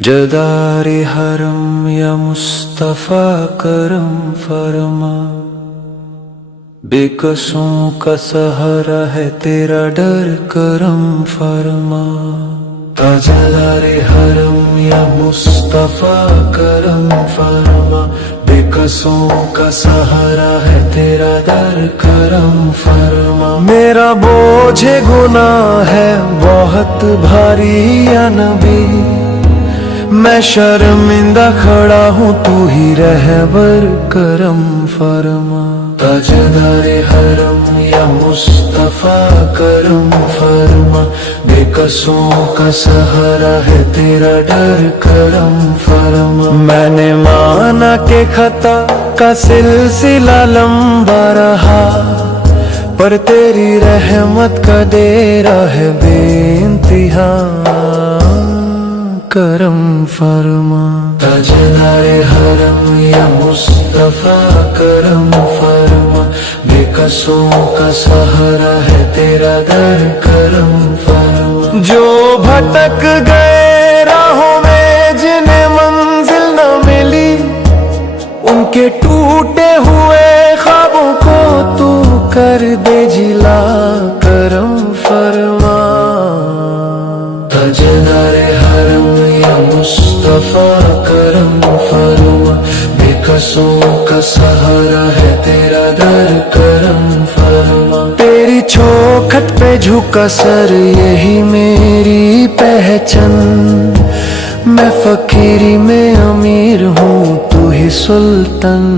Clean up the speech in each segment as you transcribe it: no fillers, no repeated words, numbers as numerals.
जदारे हरम या मुस्तफा करम फरमा, बेकसों का सहारा है तेरा डर करम फरमा। ताजदारे हरम या मुस्तफा करम फरमा, बेकसों का सहारा है तेरा डर करम फरमा। मेरा बोझ गुनाह है बहुत भारी या नबी, मैं शर्मिंदा खड़ा हूँ तू ही रहबर करम फरमा। ताजदारे हरम या मुस्तफा करम फरमा, बेकसों का सहारा है तेरा डर करम फरमा। मैंने माना कि खता का सिलसिला लंबा रहा, पर तेरी रहमत का डेरा है बेइंतहा करम फरमा। ताजदारे हरम या मुस्तफा करम फरमा, बेकसों का सहारा है तेरा दर करम फरमा। जो भटक गए राहों में जिन्हें मंजिल न मिली, उनके टूटे हुए ख्वाबों को तू कर दे जिला करम फरमा। ताजदारे हरम या मुस्तफा करम फरमा, बेकसों का सहारा है तेरा दर करम फरमा। तेरी चौखट पे झुका सर यही मेरी पहचान, मैं फकीरी में अमीर हूँ तू ही सुल्तान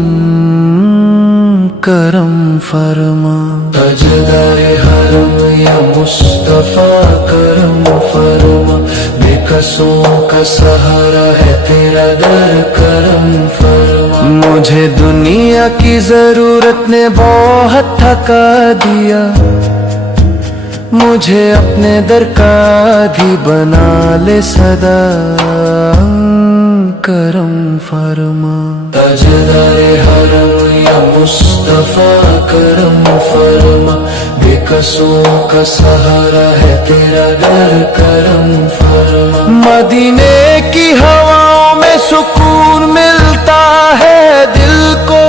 करम फरमा। ताजदारे हरम या मुस्तफा करम फरमा, बेकसों का सहारा है तेरा दर करम फरमा। मुझे दुनिया की जरूरत ने बहुत थका दिया, मुझे अपने दर का आदी बना ले सदा करम फरमा। ताजदारे हरम या मुस्तफा करम फरमा, बेकसों का सहारा है तेरा डर करम फरमा। मदीने की हवाओं में सुकून मिलता है दिल को,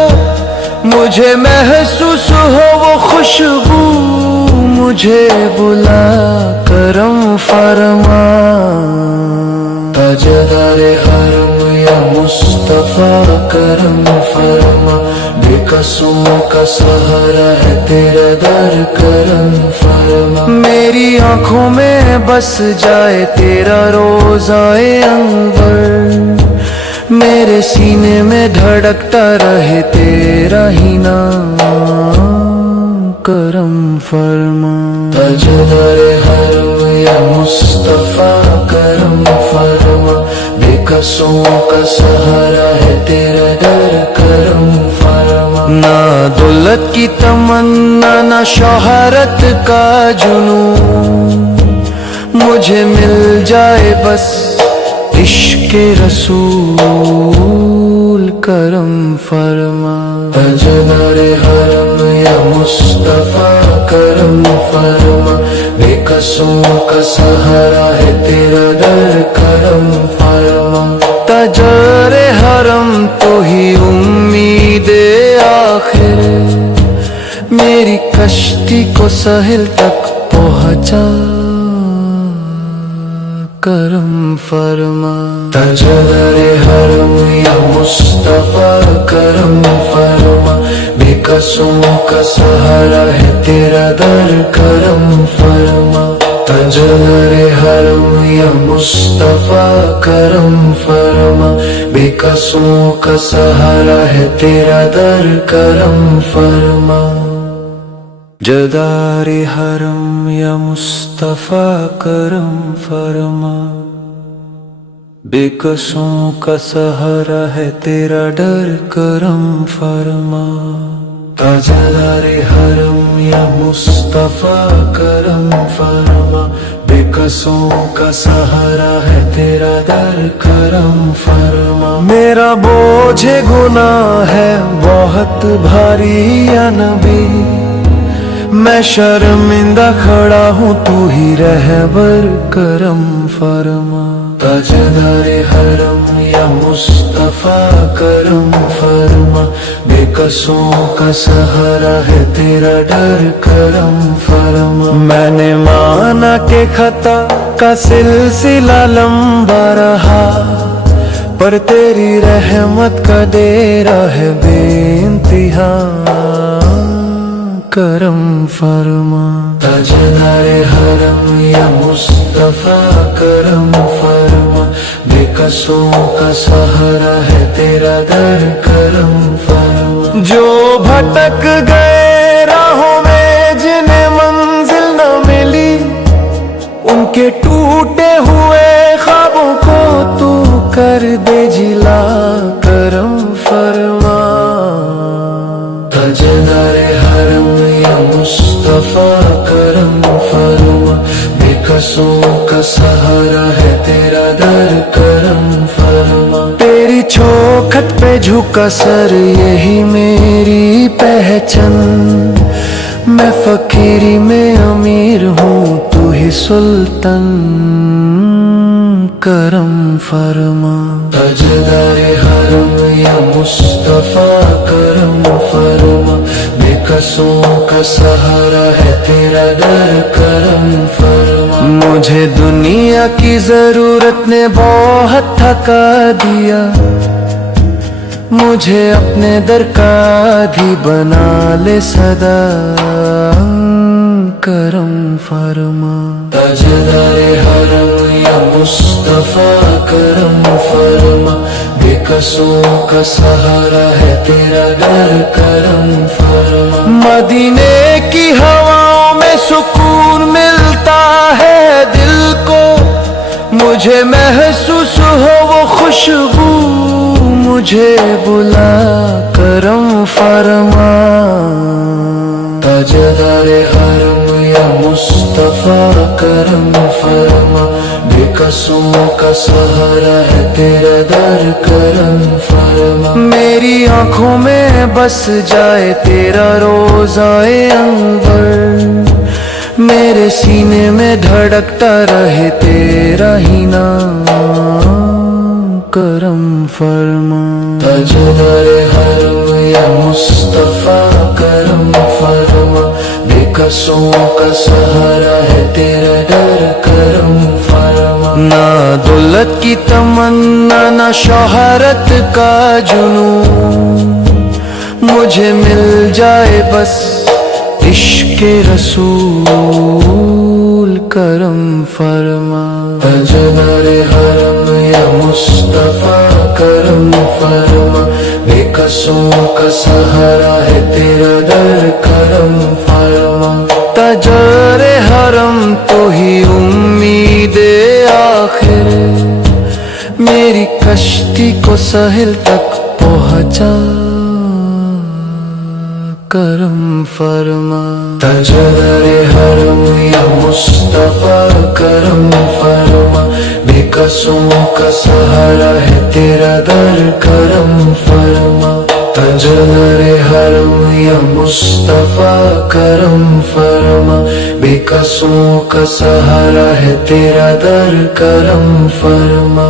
मुझे महसूस हो वो खुशबू मुझे बुला करम फरमा। ताजदारे हरम या मुस्तफा करम फरमा, बेकसों का सहारा है तेरा दर करम फरमा। मेरी आंखों में बस जाए तेरा रोज़ाए अंवर, मेरे सीने में धड़कता रहे तेरा ही नाम करम फरमा। ताजदारे हरम या मुस्तफा करम फरमा, बेकसों का सहारा है तेरा दर करम फरमा। ना दौलत की तमन्ना ना शोहरत का जुनून, मुझे मिल जाए बस इश्क़े रसूल करम फरमा। ताजदारे हरम या मुस्तफा करम फरमा, बेकसों का सहारा है तेरा दर करम फरमा। ताजदारे हरम तो ही उम्मीदे आखिर, मेरी कश्ती को साहिल तक पहुँचा करम फरमा। ताजदारे हरम या मुस्तफा करम फरमा, बेकसों का सहारा है तेरा दर करम फरमा। ताजदारे हरम या मुस्तफा करम फरमा, बेकसों का सहारा है तेरा दर करम फरमा। जदारे हरम या मुस्तफा करम फरमा, बेकसों का सहारा है तेरा डर करम फरमा। ताजदारे हरम या मुस्तफा करम फरमा, बेकसों का सहारा है तेरा दर करम फरमा। मेरा बोझ गुनाह है बहुत भारी या नबी, मैं शर्मिंदा खड़ा हूँ, तू ही रहबर करम फरमा। ताजदारे हरम या मुस्तफा करम फरमा, बेकसों का सहारा है तेरा डर करम फरमा। मैंने माना कि खता का सिलसिला लंबा रहा, पर तेरी रहमत का डेरा है बेइंतहा करम फरमा। ताजदारे हरम या मुस्तफा करम फरमा, बेकसों का सहारा है तेरा दर करम फरमा। जो भटक गए राहों में जिन्हें मंजिल न मिली, उनके टूटे हुए ख्वाबों को तू कर दे जिला करम फरमा। ताजदारे हरम या मुस्तफा करम फरमा, बेकसों का सहारा है तेरा दर करम फरमा। तेरी चौखट पे झुका सर यही मेरी पहचान, मैं फकीरी में अमीर हूँ तू ही सुल्तान करम फरमा। ताजदारे हरम या मुस्तफा करम फरमा, बेकसों का सहारा है तेरा दर करम फरमा। मुझे दुनिया की जरूरत ने बहुत थका दिया, मुझे अपने दर का आदी बना ले सदा करम फरमा। ताजदारे हरम या मुस्तफा करम फरमा, बेकसों का सहारा है तेरा दर करम फरमा। मदीने की हवाओं में सुकून मिलता है दिल को, मुझे महसूस हो वो खुशबू, मुझे बुला करम फरमा। ताजदारे हरम या मुस्तफा करम फरमा, बेकसों का सहारा है तेरा दर करम फरमा। मेरी आंखों में बस जाए तेरा रोज़ाए अंवर, मेरे सीने में धड़कता रहे तेरा ही नाम करम फरमा। ताजदारे हरम या मुस्तफा करम फरमा, बेकसों का सहारा है तेरा डर करम फरमा। ना दौलत की तमन्ना ना शोहरत का जुनून, मुझे मिल जाए बस इश्क़े रसूल करम फरमा। ताजदारे हरम या मुस्तफा करम फरमा, बेकसों का सहारा है तेरा दर करम फरमा। ताजदारे हरम तो ही उम्मीदे आखिर, मेरी कश्ती को साहिल तक पहुँचा करम फरमा। ताजदारे हरम या मुस्तफा करम फरमा, बेकसों का सहारा है तेरा दर करम फरमा। ताजदारे हरम या मुस्तफा करम फरमा, बेकसों का सहारा है तेरा दर करम फरमा।